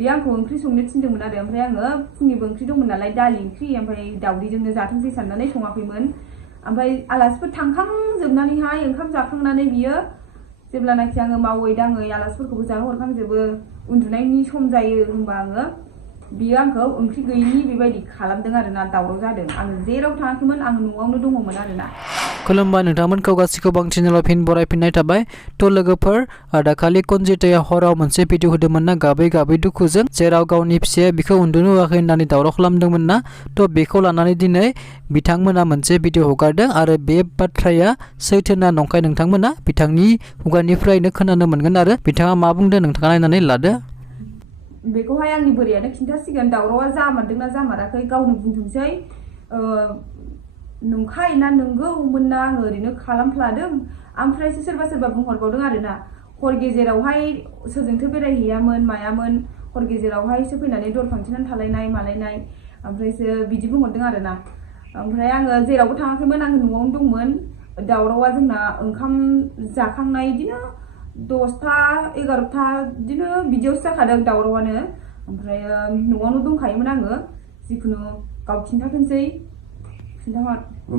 बे आंखौ ओंख्रि संनो थिनदोंमोन आरो ओमफ्राय आङो फुंनिबो ओंख्रि दंमोन नालाय दालि ओंख्रि ओमफ्राय दावदैजोंनो जाथोंसै साननानै सङाखैमोन ओमफ्राय आलासिफोर थांखांजोबनानैहाय ओंखाम जाखांनानै बियो जेब्लानाखि आङो मावै दाङै आलासिफोरखौबो जाहोहरखांजोबो उन्दुनायनि सम जायो होनबा आङो बियो आंखौ ओंख्रि गैयिनि बेबायदि खालामदों आरोना दावराव जादों आङो जेराव थाङाखैमोन आं न'आवनो दङमोन आरोना खुलुमबाय नोंथांमोनखौ गासैखौबो चेनेलाव फिन बरायफिननाय थाबाय थ' लोगोफोर दाखालि कनजिताया हराव मोनसे भिडिअ होदोंमोन ना गाबै गाबै दुखुजों जेराव गावनि फिसाया बिखौ उन्दुनो होआखै होननानै दावराव खालामदोंमोन ना थ' बेखौ लानानै दिनै बिथांमोना मोनसे भिडिअ हगारदों आरो बे बाथ्राया सैथोना नंखाय नोंथांमोना बिथांनि खुगानिफ्रायनो खोनानो मोनगोन आरो बिथाङा मा बुंदों नोंथाङा नायनानै लादो बेखौहाय आंनि बोरायानो खिन्थासिगोन दावरावा जामारदोंना जामाराखै गावनो बुंथोंसै नंखाय ना नंगौमोन ना आङो ओरैनो खालामफ्लादों ओमफ्रायसो सोरबा सोरबा बुंहरबावदों आरोना हर गेजेरावहाय सोरजोंथो बेरायहैयामोन मायामोन हर गेजेरावहायसो फैनानै दर फांथेनानै थालायनाय मालायनाय ओमफ्रायसो बिदि बुंहरदों आरोना ओमफ्राय आङो जेरावबो थाङाखैमोन आङो न'आवनो दंमोन दावरावा जोंना ओंखाम जाखांनाय बिदिनो 10टा 11टा बिदिनो बिदियावसो जाखादों दावरावानो ओमफ्राय न'आवनो दंखायोमोन आङो जिखुनु गाव खिन्थाथोंसै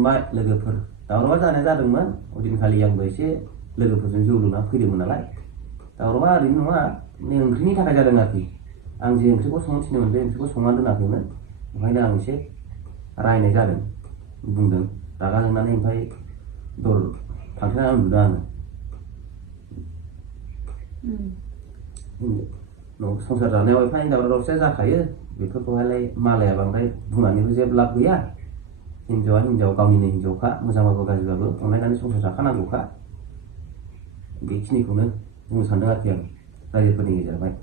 मा लोगोफोर दावरावा जानाय जादोंमोन ओदिनखालि आंबो एसे लोगोफोरजों जौ लोंना फैदोंमोन नालाय दावरावा ओरैनो नङा माने ओंख्रिनि थाखाय जादों आरोखि आं जे ओंख्रिखौ संनो थिनदोंमोन बे ओंख्रिखौ संना दोनाखैमोन ओंखायनो आं एसे रायनाय जादों बुंदों रागा जोंनानै ओमफ्राय दर फांथेनानै उन्दुदों आङो संसार जानायाव एफा एनै दावराव दावसिया जाखायो बेफोरखौहाय मालाया बांद्राय बुंनानैबो जेबो लाब गैया हिन्जावा हिन्जाव गावनिनो हिन्जावखा मोजांबाबो गाज्रिबाबो अनलायनानै संसार जाखानांगौखा बेखिनिखौनो बुंनो सानदों आरोखि आं रायजोफोरनि गेजेरावहाय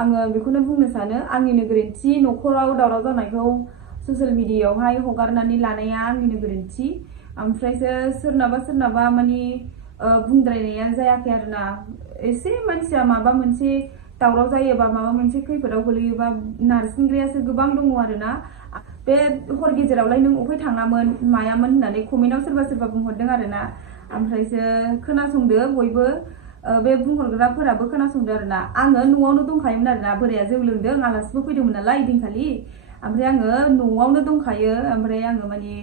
आङो बेखौनो बुंनो सानो आंनिनो गोरोन्थि न'खराव दावराव जानायखौ ससियेल मिडियायावहाय हगारनानै लानाया आंनिनो गोरोन्थि ओमफ्रायसो सोरनाबा माने बुंद्रायनाया जायाखै आरोना एसे मानसिया माबा मोनसे दावराव जायोबा माबा मोनसे खैफोदाव गोलैयोबा नारसिनग्रायासो गोबां दङ आरोना बे हर गेजेरावलाय नों अफाय थाङामोन मायामोन होननानै कमेन्टआव सोरबा बुंहरदों आरोना ओमफ्रायसो खोनासंदो बयबो बे बुंहरग्राफोराबो खोनासंदो आरोना आङो न'आवनो दंखायोमोन आरोना बोराया जौ लोंदों आलासिबो फैदोंमोन नालाय दिनखालि ओमफ्राय आङो न'आवनो दंखायो ओमफ्राय आङो माने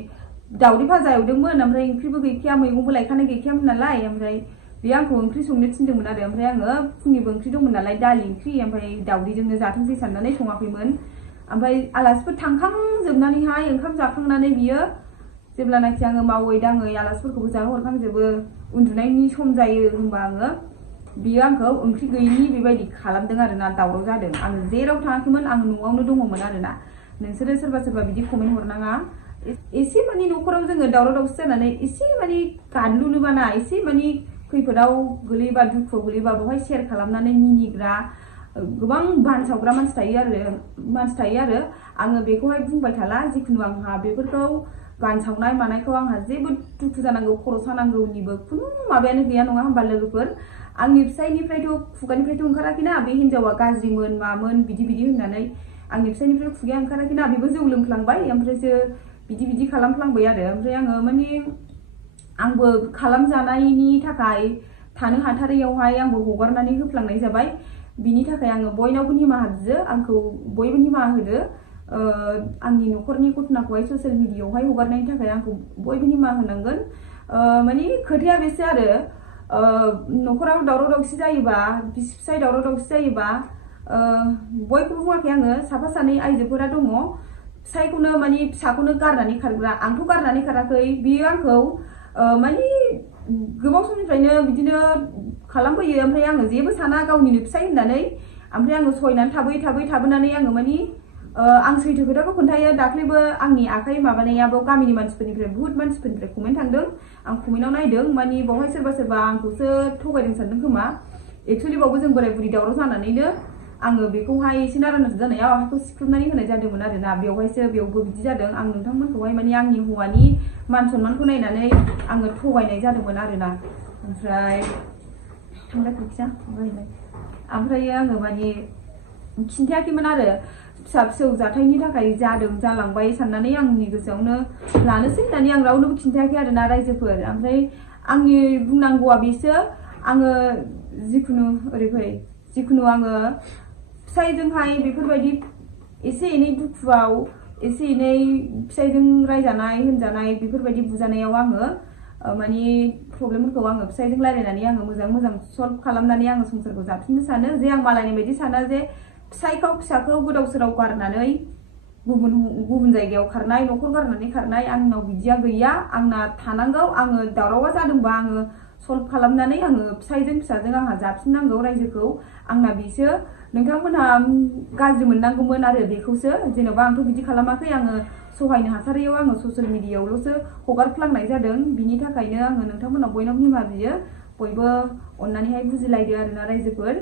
दावदै भाजा एवदोंमोन ओमफ्राय ओंख्रिबो गैखाया मैगंबो लायखानाय गैखायामोन नालाय ओमफ्राय बे आंखौ ओंख्रि संनो थिनदोंमोन आरो ओमफ्राय आङो फुंनिबो ओंख्रि दंमोन नालाय दालि ओंख्रि ओमफ्राय दावदैजोंनो जाथोंसै साननानै सङाखैमोन ओमफ्राय आलासिफोर थांखांजोबनानैहाय ओंखाम जाखांनानै बियो जेब्लानाखि आङो मावै दाङै आलासिफोरखौबो जाहोहरखांजोबो उन्दुनायनि सम जायो होनबा आङो बियो आंखौ ओंख्रि गैयिनि बेबायदि खालामदों आरोना दावराव जादों आङो जेराव थाङाखैमोन आङो न'आवनो दङमोन आरोना नोंसोरो सोरबा बिदि कमेन्ट हरनाङा एसे माने न'खराव जोङो दावराव दावसि जानानै एसे माने गादलुनोबाना एसे माने खैफोदाव गोलैबा दुखुआव गोलैबा बेवहाय शेयार खालामनानै मिनिग्रा गोबां बानसावग्रा मानसि थायो आरो आङो बेखौहाय बुंबाय थाला जिखुनु आंहा बेफोरखौ बानसावनाय मानायखौ आंहा जेबो दुखु जानांगौ खर' सानांगौनिबो खुनु माबायानो गैया नङा होमबा लोगोफोर आंनि फिसायनिफ्रायथ' खुगानिफ्रायथ' ओंखाराखैना बे हिन्जावा गाज्रिमोन मामोन बिदि होननानै आंनि फिसायनिफ्राय खुगाया ओंखाराखैना बेबो जौ लोंफ्लांबाय ओमफ्रायसो बिदि खालामफ्लांबाय आरो ओमफ्राय आङो माने आंबो खालामजानायनि थाखाय थानो हाथारैयावहाय आंबो हगारनानै होफ्लांनाय जाबाय बिनि थाखाय आङो बयनावबो निमाहा बियो आंखौ बयबो निमाहा होदो आंनि न'खरनि घटनाखौहाय ससियेल मिडियायावहाय हगारनायनि थाखाय आंखौ बयबो निमाहा होनांगोन माने खोथाया बेसो आरो न'खराव दावराव दावसि जायोबा बिसि फिसाय दावराव दावसि जायोबा बयखौबो बुङाखै आङो साफा सानै आइजोफोरा दङ फिसायखौनो माने फिसाखौनो गारनानै खारग्रा आंथ' गारनानै खाराखै बियो आंखौ माने गोबाव समनिफ्रायनो बिदिनो खालामफैयो ओमफ्राय आङो जेबो साना गावनिनो फिसाय होननानै ओमफ्राय आङो सहायनानै थाबोनानै आङो माने आं सैथो खोथाखौ खोन्थायो दाख्लैबो आंनि आखाइ माबानायाबो गामिनि मानसिफोरनिफ्राय बुहुत मानसिफोरनिफ्राय कमेन्ट थांदों आं कमेन्टआव नायदों माने बावहाय सोरबा आंखौसो थगायदों सानदों खोमा एक्चुअलि बावबो जों बोराय बुरि दावराव जानानैनो आङो बेखौहाय एसे नारानाथा जानायाव आखाइखौ सिख्रुबनानै होनाय जादोंमोन आरोना बेवबो बिदि जादों आं नोंथांमोनखौहाय माने आंनि हौवानि मान सन्मानखौ नायनानै आङो थगायनाय जादोंमोन आरोना ओमफ्राय आङो माने खिन्थायाखैमोन आरो फिसा फिसौ जाथायनि थाखाय जालांबाय साननानै आंनि गोसोआवनो लानोसै होननानै आं रावनोबो खिन्थायाखै आरोना रायजोफोर ओमफ्राय आंनि बुंनांगौआ बेसो आङो जिखुनु ओरैफाय जिखुनु आङो फिसायजोंहाय बेफोरबायदि एसे एनै दुखुआव एसे एनै फिसायजों रायजानाय होनजानाय बेफोरबायदि बुजानायाव आङो माने प्रब्लेमफोरखौ आङो फिसायजों रायलायनानै आङो मोजां सल्भ खालामनानै आङो संसारखौ जाफिननो सानो जे आं मालायनि बायदि साना जे फिसाखौ गोदाव सोराव गारनानै गुबुन जायगायाव खारनाय न'खर गारनानै खारनाय आंनाव बिदिया गैया आंना थानांगौ आङो दावरावा जादोंबा आङो सल्भ खालामनानै आङो फिसाजों आंहा जाफिननांगौ रायजोखौ आंना बिसो नोंथांमोनहा गाज्रि मोननांगौमोन आरो बेखौसो जेन'बा आंथ' बिदि खालामाखै आङो सहायनो हाथारैयाव आङो ससियेल मिडियायावल'सो हगारफ्लांनाय जादों बिनि थाखायनो आङो नोंथांमोनाव बयनावबो निमाहा बियो बयबो अननानैहाय बुजिलायदो आरोना रायजोफोर